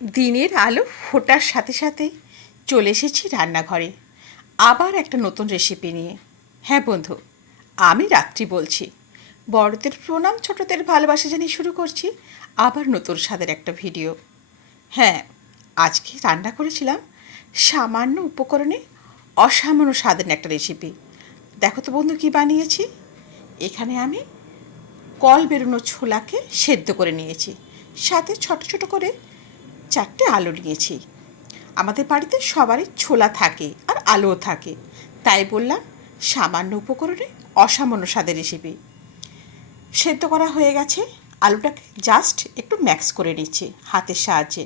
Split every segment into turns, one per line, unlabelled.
দিনের আলো ফোটার সাথে সাথেই চলে এসেছি রান্নাঘরে। আবার একটা নতুন রেসিপি নিয়ে। হ্যাঁ বন্ধু, আমি রাত্রি বলছি। বড়দের প্রণাম, ছোটদের ভালোবাসা জানিয়ে শুরু করছি। আবার নতুন স্বাদের একটা ভিডিও হ্যাঁ আজকে রান্না করেছিলাম সামান্য উপকরণে অসামান্য স্বাদের একটা রেসিপি দেখো তো বন্ধু কী বানিয়েছি। এখানে আমি কল বেরোনো ছোলাকে সেদ্ধ করে নিয়েছি। সাথে ছোট ছোট করে চারটে আলু নিয়েছি। আমাদের বাড়িতে সবারই ছোলা থাকে আর আলুও থাকে। তাই বললাম, সামান্য উপকরণে অসামান্য স্বাদের রেসিপি সেদ্ধ করা হয়ে গেছে, আলুটাকে জাস্ট একটু ম্যাক্স করে নিচ্ছি হাতের সাহায্যে।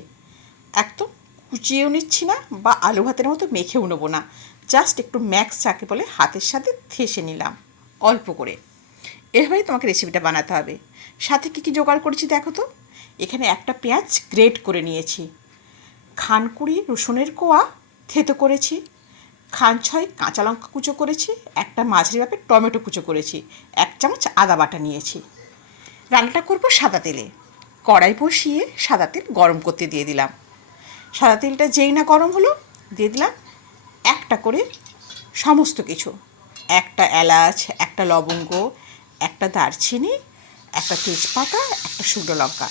একদম কুচিয়েও নিচ্ছি না বা আলু ভাতের মতো মেখেও নেব না। জাস্ট একটু ম্যাক্স যাকে বলে হাতের সাথে থেসে নিলাম, অল্প করে। এভাবেই তোমাকে রেসিপিটা বানাতে হবে। সাথে কী কী জোগাড় করেছি দেখো তো। এখানে একটা পেঁয়াজ গ্রেট করে নিয়েছি। খানকুড়ি, রসুনের কোয়া থেতো করেছি। খান ছয় কাঁচা লঙ্কা কুচো করেছি। একটা মাঝারি মাপের টমেটো কুচো করেছি। এক চামচ আদা বাটা নিয়েছি। রান্নাটা করব সাদা তেলে। কড়াই বসিয়ে সাদা তেল গরম করতে দিয়ে দিলাম। সাদা তেলটা যেই না গরম হলো, দিয়ে দিলাম একটা করে সমস্ত কিছু। একটা এলাচ, একটা লবঙ্গ, একটা দারচিনি, একটা তেজপাতা, একটা শুকনো লঙ্কা।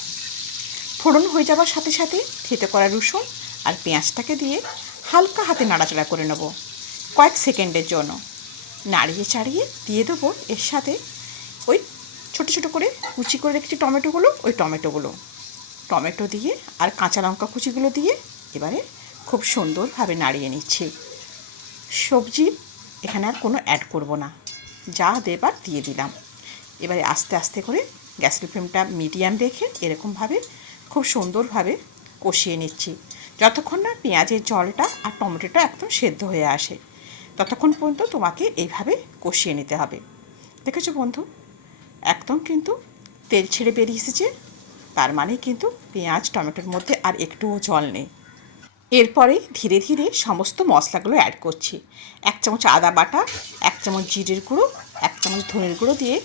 ফোড়ন হয়ে যাওয়ার সাথে সাথে থেতে করা রসুন আর পেঁয়াজটাকে দিয়ে হালকা হাতে নাড়াচাড়া করে নেব। কয়েক সেকেন্ডের জন্য। নাড়িয়ে চাড়িয়ে দিয়ে দেবো এর সাথে ওই ছোটো ছোটো করে কুচি করে রেখেছি টমেটোগুলো, ওই টমেটোগুলো। টমেটো দিয়ে আর কাঁচা লঙ্কা কুচিগুলো দিয়ে এবারে খুব সুন্দরভাবে নাড়িয়ে নিচ্ছি। সবজি এখানে আর কোনো অ্যাড করব না। যা দেবার দিয়ে দিলাম। এবারে আস্তে আস্তে করে গ্যাসের ফ্লেমটা মিডিয়াম রেখে এরকমভাবে খুব সুন্দরভাবে কষিয়ে নিচ্ছি। যতক্ষণ না পেঁয়াজের জলটা আর টমেটোটা একদম সেদ্ধ হয়ে আসে, ততক্ষণ পর্যন্ত তোমাকে এইভাবে কষিয়ে নিতে হবে। দেখেছ বন্ধু? একদম কিন্তু তেল ছেড়ে বেরিয়ে এসেছে, তার মানে কিন্তু পেঁয়াজ, টমেটোর মধ্যে আর একটুও জল নেই। এরপরে ধীরে ধীরে সমস্ত মশলাগুলো অ্যাড করছি। এক চামচ আদা বাটা, এক চামচ জিরের গুঁড়ো, এক চামচ ধনের গুঁড়ো দিয়ে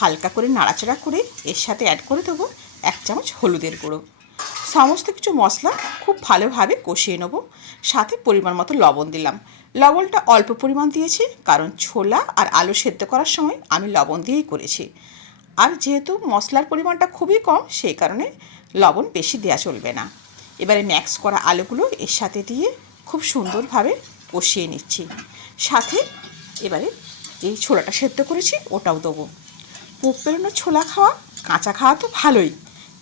হালকা করে নাড়াচাড়া করে এর সাথে অ্যাড করে দেবো এক চামচ হলুদের গুঁড়ো। সমস্ত কিছু মশলা খুব ভালোভাবে কষিয়ে নেব। সাথে পরিমাণ মতো লবণ দিলাম। লবণটা অল্প পরিমাণ দিয়েছি, কারণ ছোলা আর আলু সেদ্ধ করার সময় আমি লবণ দিয়েই করেছি। আর যেহেতু মশলার পরিমাণটা খুবই কম, সেই কারণে লবণ বেশি দেওয়া চলবে না। এবারে ম্যাক্স করা আলুগুলো এর সাথে দিয়ে খুব সুন্দরভাবে কষিয়ে নিচ্ছি। সাথে এবারে যেই ছোলাটা সেদ্ধ করেছি, ওটাও দেবো। পুক পেরোনো ছোলা খাওয়া, কাঁচা খাওয়া তো ভালোই,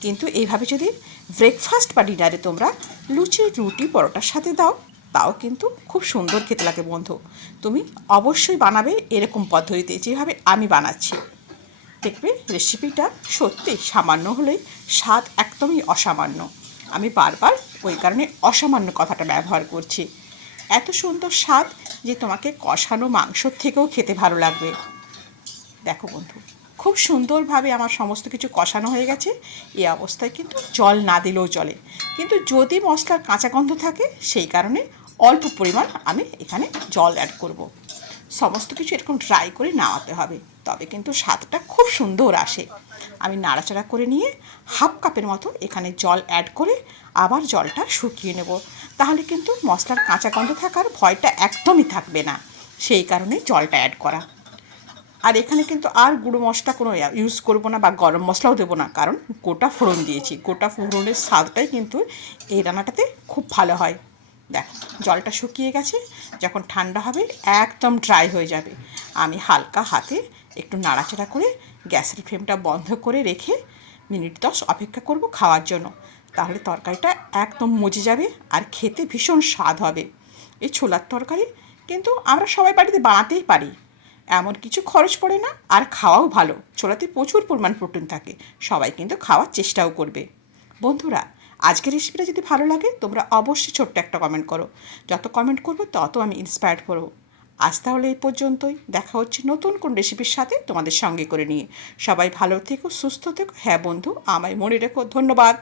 কিন্তু এইভাবে যদি ব্রেকফাস্ট বা ডিনারে তোমরা লুচি, রুটি, পরোটার সাথে দাও। তাও কিন্তু খুব সুন্দর খেতে লাগে বন্ধু। তুমি অবশ্যই বানাবে এরকম পদ্ধতিতে যেভাবে আমি বানাচ্ছি। দেখবে রেসিপিটা সত্যি সামান্য হলেই স্বাদ একদমই অসামান্য। আমি বারবার ওই কারণে অসামান্য কথাটা ব্যবহার করছি। এত সুন্দর স্বাদ যে তোমাকে কষানো মাংসর থেকেও খেতে ভালো লাগবে। দেখো বন্ধু খুব সুন্দরভাবে আমার সমস্ত কিছু কষানো হয়ে গেছে। এই অবস্থায় কিন্তু জল না দিলেও চলে। কিন্তু যদি মশলার কাঁচা গন্ধ থাকে, সেই কারণে অল্প পরিমাণ আমি এখানে জল অ্যাড করব। সমস্ত কিছু এরকম ড্রাই করে নামাতে হবে। তবে কিন্তু স্বাদটা খুব সুন্দর আসে। আমি নাড়াচাড়া করে নিয়ে হাফ কাপের মতো এখানে জল অ্যাড করে আবার জলটা শুকিয়ে নেব। তাহলে কিন্তু মশলার কাঁচা গন্ধ থাকার ভয়টা একদমই থাকবে না। সেই কারণে জলটা অ্যাড করা। আর এখানে কিন্তু আর গুঁড়ো মশলা কোনো ইউজ করব না বা গরম মশলাও দেবো না। কারণ গোটা ফোড়ন দিয়েছি। গোটা ফোড়নের স্বাদটাই কিন্তু এই রান্নাটাতে খুব ভালো হয়। দেখ, জলটা শুকিয়ে গেছে, যখন ঠান্ডা হবে একদম ড্রাই হয়ে যাবে। আমি হালকা হাতে একটু নাড়াচাড়া করে গ্যাসের ফ্লেমটা বন্ধ করে রেখে মিনিট দশ অপেক্ষা করব খাওয়ার জন্য। তাহলে তরকারিটা একদম মজে যাবে আর খেতে ভীষণ স্বাদ হবে। এই ছোলার তরকারি কিন্তু আমরা সবাই বাড়িতে বানাতেই পারি। এমন কিছু খরচ পড়ে না, আর খাওয়াও ভালো। ছোলাতে প্রচুর পরিমাণ প্রোটিন থাকে, সবাই কিন্তু খাওয়ার চেষ্টাও করবে। বন্ধুরা, আজকের রেসিপিটা যদি ভালো লাগে, তোমরা অবশ্যই ছোট্ট একটা কমেন্ট করো। যত কমেন্ট করবে, তত আমি ইন্সপায়ার্ড করব। আজ তাহলে এই পর্যন্তই। দেখা হচ্ছে নতুন কোন রেসিপির সাথে তোমাদের সঙ্গে করে নিয়ে। সবাই ভালো থেকো, সুস্থ থেকো। হ্যাঁ বন্ধু, আমায় মনে রেখো। ধন্যবাদ।